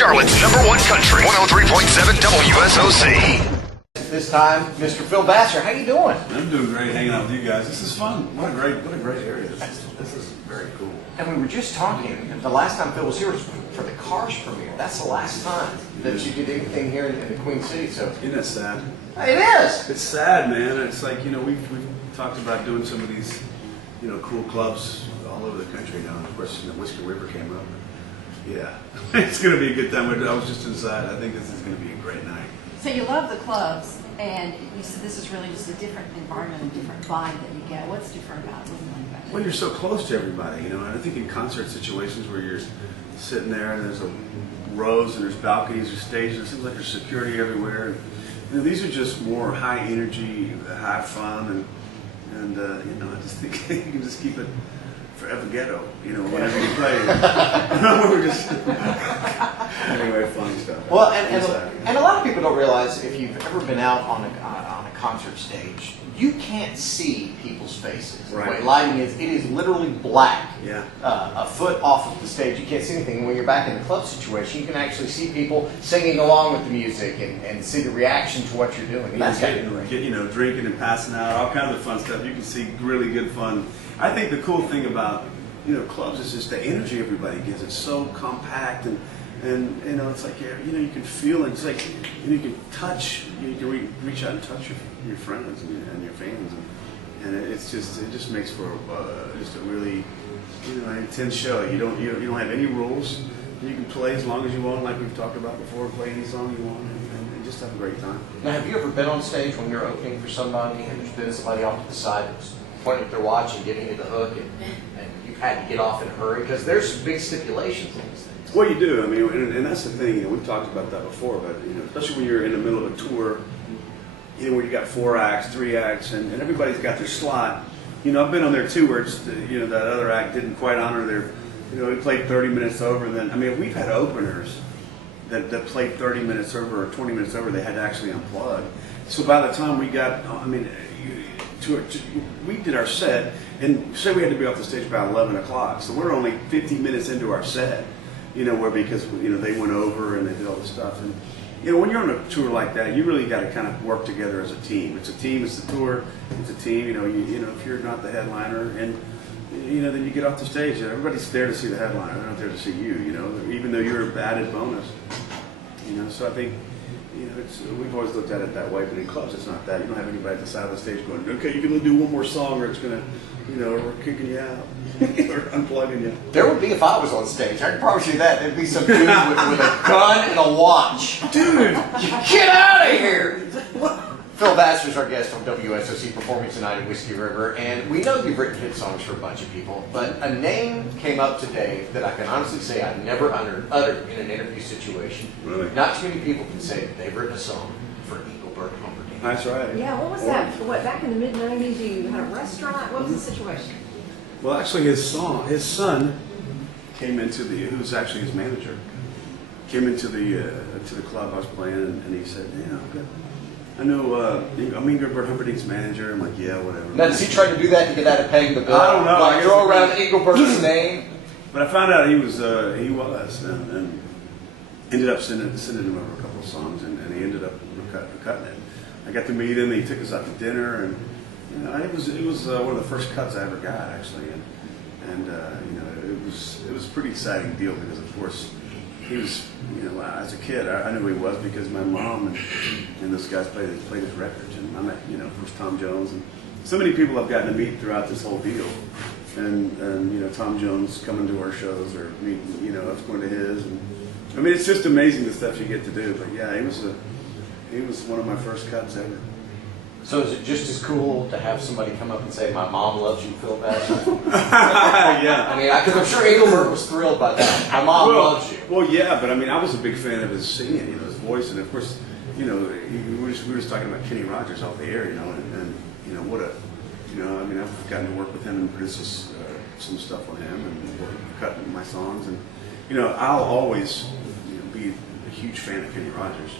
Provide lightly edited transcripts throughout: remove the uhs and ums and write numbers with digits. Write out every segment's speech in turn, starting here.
Charlotte's #1 country, 103.7 WSOC. This time, Mr. Phil Vassar, how you doing? I'm doing great hanging out with you guys. This is fun. What a great area. This is very cool. And we were just talking, the last time Phil was here was for the Cars premiere. That's the last time that you did anything here in the Queen City. So Isn't that sad? it is. It's sad, man. It's like, we've talked about doing some of these, cool clubs all over the country now. And of course, Whiskey River came up. Yeah, it's going to be a good time. I was just inside. I think this is going to be a great night. So you love the clubs, and you said this is really just a different environment, a different vibe that you get. What's different about living like that? Well, you're so close to everybody, and I think in concert situations where you're sitting there and there's rows and there's balconies or stages, it seems like there's security everywhere. And, these are just more high energy, high fun, and I just think you can just keep it forever ghetto, whenever you play. We're just anyway, funny stuff. Well, and a lot of people don't realize, if you've ever been out on a concert stage, you can't see people's faces. Right. The way lighting is, it is literally black. Yeah. A foot off of the stage, you can't see anything. And when you're back in the club situation, you can actually see people singing along with the music and see the reaction to what you're doing. And that's great. Drinking and passing out, all kinds of fun stuff. You can see really good fun. I think the cool thing about clubs is just the energy everybody gets. It's so compact and it's like you can feel it. It's like you can touch. You can reach out and touch your friends and your fans, and it just makes for just a really an intense show. You don't have any rules. You can play as long as you want, like we've talked about before. Play any song you want and just have a great time. Now, have you ever been on stage when you're opening for somebody and there's been somebody off to the side that's pointing at their watch and giving you the hook, and you've had to get off in a hurry? Because there's some big stipulations on these things. Well, you do. I mean, and that's the thing. We've talked about that before, but especially when you're in the middle of a tour, where you got 4 acts, 3 acts, and everybody's got their slot. I've been on there too, where it's that other act didn't quite honor their. They played 30 minutes over, and then we've had openers that played 30 minutes over or 20 minutes over. They had to actually unplug. So by the time we got, we did our set, and say we had to be off the stage about 11 o'clock. So we're only 50 minutes into our set, because they went over and they did all this stuff. And when you're on a tour like that, you really got to kind of work together as a team. It's a team. It's a tour. It's a team. If you're not the headliner, and then you get off the stage. Everybody's there to see the headliner. They're not there to see you. Even though you're an added bonus. So I think. We've always looked at it that way, but in clubs it's not that. You don't have anybody at the side of the stage going, okay, you can only do one more song or it's going to, we're kicking you out or unplugging you. There would be if I was on stage. I can promise you that. There'd be some dude with a gun and a watch. Dude! Get out of here! Phil Vassar is our guest on WSOC, performing tonight at Whiskey River, and we know you've written hit songs for a bunch of people, but a name came up today that I can honestly say I never uttered in an interview situation. Really? Not too many people can say that they've written a song for Engelbert Humperdinck. That's right. Yeah, what was that? Back in the mid-'90s, you had a restaurant? What was the situation? Well, actually, his son came into who's actually his manager, came into the club I was playing, and he said, yeah, I'm good. I know, Engelbert Humperdinck's manager. I'm like, yeah, whatever. Now, does he try to do that to get out of paying the bill? I don't know. Like, throw around Engelbert's name? But I found out he was, and ended up sending him over a couple of songs, and he ended up cutting it. I got to meet him. He took us out to dinner, and it was one of the first cuts I ever got, actually, and it was a pretty exciting deal because, of course, he was, as a kid, I knew who he was because my mom and those guys played his records, and I met, first Tom Jones, and so many people I've gotten to meet throughout this whole deal, and Tom Jones coming to our shows or meeting, us going to his, and it's just amazing the stuff you get to do. But yeah, he was one of my first cuts ever. So is it just as cool to have somebody come up and say, "My mom loves you, Phil Vassar"? Yeah. Because I'm sure Engelbert was thrilled by that. My mom loves you. Well, yeah, but I was a big fan of his singing, his voice, and of course, we were just talking about Kenny Rogers off the air, and what a, I've gotten to work with him and produce some stuff on him and cut my songs, and I'll always be a huge fan of Kenny Rogers.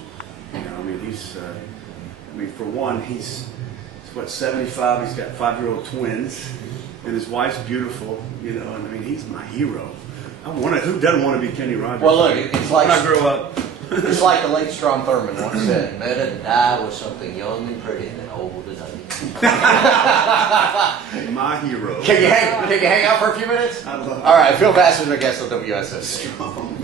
For one, he's 75. He's got 5-year-old twins, and his wife's beautiful. He's my hero. Who doesn't want to be Kenny Rogers? Well, look, it's when I like grow up. it's like the late Strom Thurmond once said, "Better to die with something young and pretty than old and ugly." My hero. Can you hang out for a few minutes? I love All right, Phil Vassar's our guest on WSOC. Strong.